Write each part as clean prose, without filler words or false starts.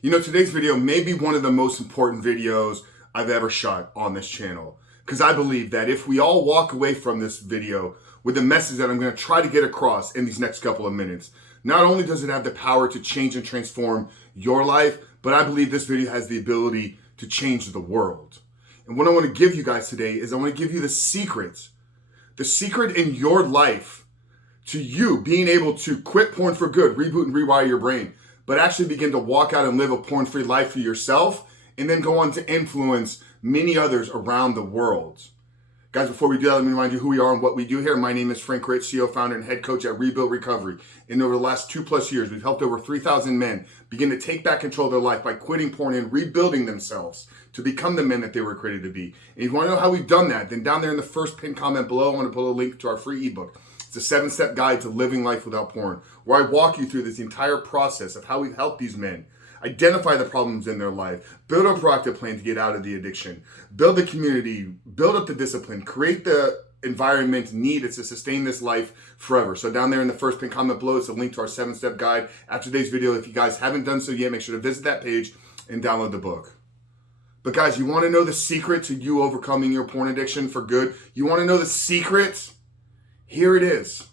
You know, today's video may be one of the most important videos I've ever shot on this channel, because I believe that if we all walk away from this video with the message that I'm going to try to get across in these next couple of minutes, not only does it have the power to change and transform your life, but I believe this video has the ability to change the world. And what I want to give you guys today is I want to give you the secret in your life to you being able to quit porn for good, reboot and rewire your brain, but actually begin to walk out and live a porn-free life for yourself, and then go on to influence many others around the world. Guys, before we do that, let me remind you who we are and what we do here. My name is Frank Rich, CEO, founder, and head coach at Rebuild Recovery. And over the last 2+ years, we've helped over 3,000 men begin to take back control of their life by quitting porn and rebuilding themselves to become the men that they were created to be. And if you want to know how we've done that, then down there in the first pinned comment below, I want to put a link to our free ebook. It's a 7-step guide to living life without porn, where I walk you through this entire process of how we've helped these men identify the problems in their life, build a proactive plan to get out of the addiction, build the community, build up the discipline, create the environment needed to sustain this life forever. So down there in the first pinned comment below, it's a link to our 7-step guide. After today's video, if you guys haven't done so yet, make sure to visit that page and download the book. But guys, you want to know the secret to you overcoming your porn addiction for good? You want to know the secret? Here it is.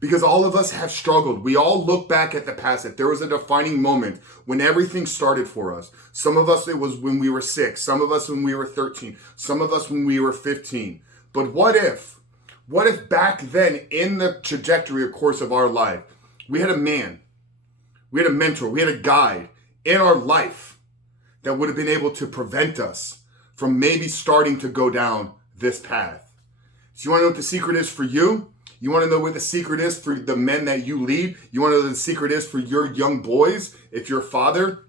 Because all of us have struggled. We all look back at the past. If there was a defining moment when everything started for us. Some of us, it was when we were 6. Some of us when we were 13. Some of us when we were 15. But what if back then in the trajectory, of course, of our life, we had a man, we had a mentor, we had a guide in our life that would have been able to prevent us from maybe starting to go down this path. So you want to know what the secret is for you? You want to know what the secret is for the men that you lead? You want to know what the secret is for your young boys, if you're a father?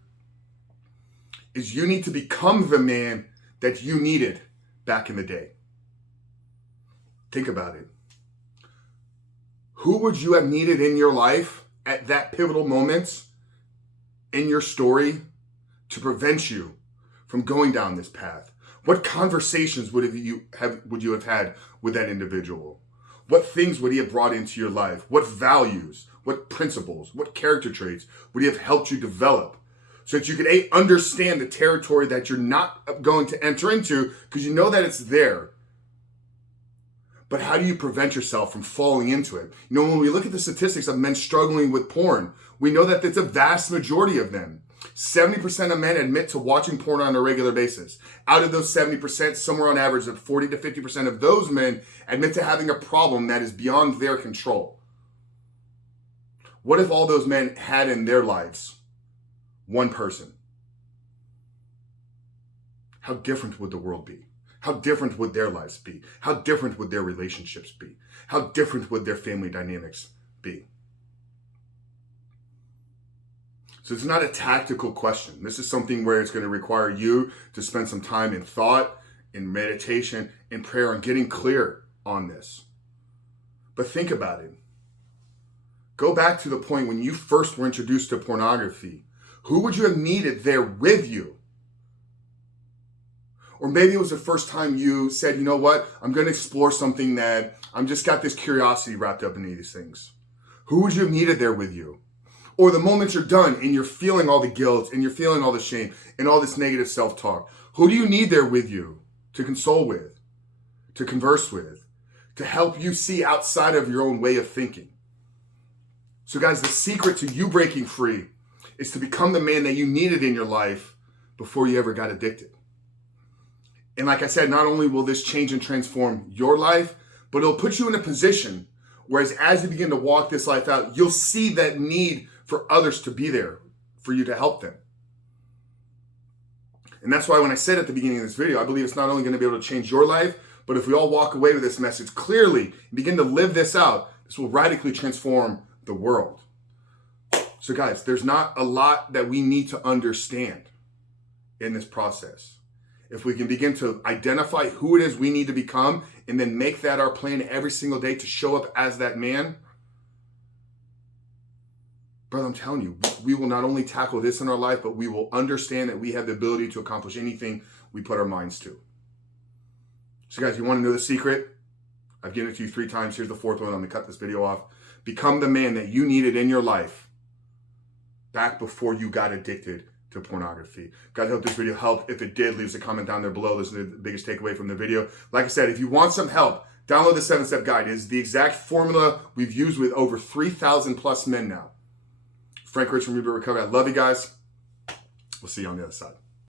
Is you need to become the man that you needed back in the day. Think about it. Who would you have needed in your life at that pivotal moment in your story to prevent you from going down this path? What conversations would you have had with that individual? What things would he have brought into your life? What values, what principles, what character traits would he have helped you develop so that you could understand the territory that you're not going to enter into because you know that it's there? But how do you prevent yourself from falling into it? You know, when we look at the statistics of men struggling with porn, we know that it's a vast majority of them. 70% of men admit to watching porn on a regular basis. Out of those 70%, somewhere on average of 40 to 50% of those men admit to having a problem that is beyond their control. What if all those men had in their lives one person? How different would the world be? How different would their lives be? How different would their relationships be? How different would their family dynamics be? So it's not a tactical question. This is something where it's going to require you to spend some time in thought, in meditation, in prayer, and getting clear on this. But think about it. Go back to the point when you first were introduced to pornography. Who would you have needed there with you? Or maybe it was the first time you said, you know what, I'm going to explore something that I'm just got this curiosity wrapped up in these things. Who would you have needed there with you? Or the moment you're done and you're feeling all the guilt and you're feeling all the shame and all this negative self-talk, who do you need there with you to console with, to converse with, to help you see outside of your own way of thinking? So guys, the secret to you breaking free is to become the man that you needed in your life before you ever got addicted. And like I said, not only will this change and transform your life, but it'll put you in a position whereas as you begin to walk this life out, you'll see that need for others to be there for you to help them. And that's why when I said at the beginning of this video, I believe it's not only going to be able to change your life, but if we all walk away with this message clearly and begin to live this out, this will radically transform the world. So guys, there's not a lot that we need to understand in this process. If we can begin to identify who it is we need to become and then make that our plan every single day to show up as that man, brother, I'm telling you, we will not only tackle this in our life, but we will understand that we have the ability to accomplish anything we put our minds to. So guys, you want to know the secret? I've given it to you 3 times. Here's the 4th one. I'm going to cut this video off. Become the man that you needed in your life back before you got addicted to pornography. Guys, I hope this video helped. If it did, leave us a comment down there below. This is the biggest takeaway from the video. Like I said, if you want some help, download the 7-step guide. It is the exact formula we've used with over 3,000 plus men now. Frank Rich from Reboot Recovery. I love you guys. We'll see you on the other side.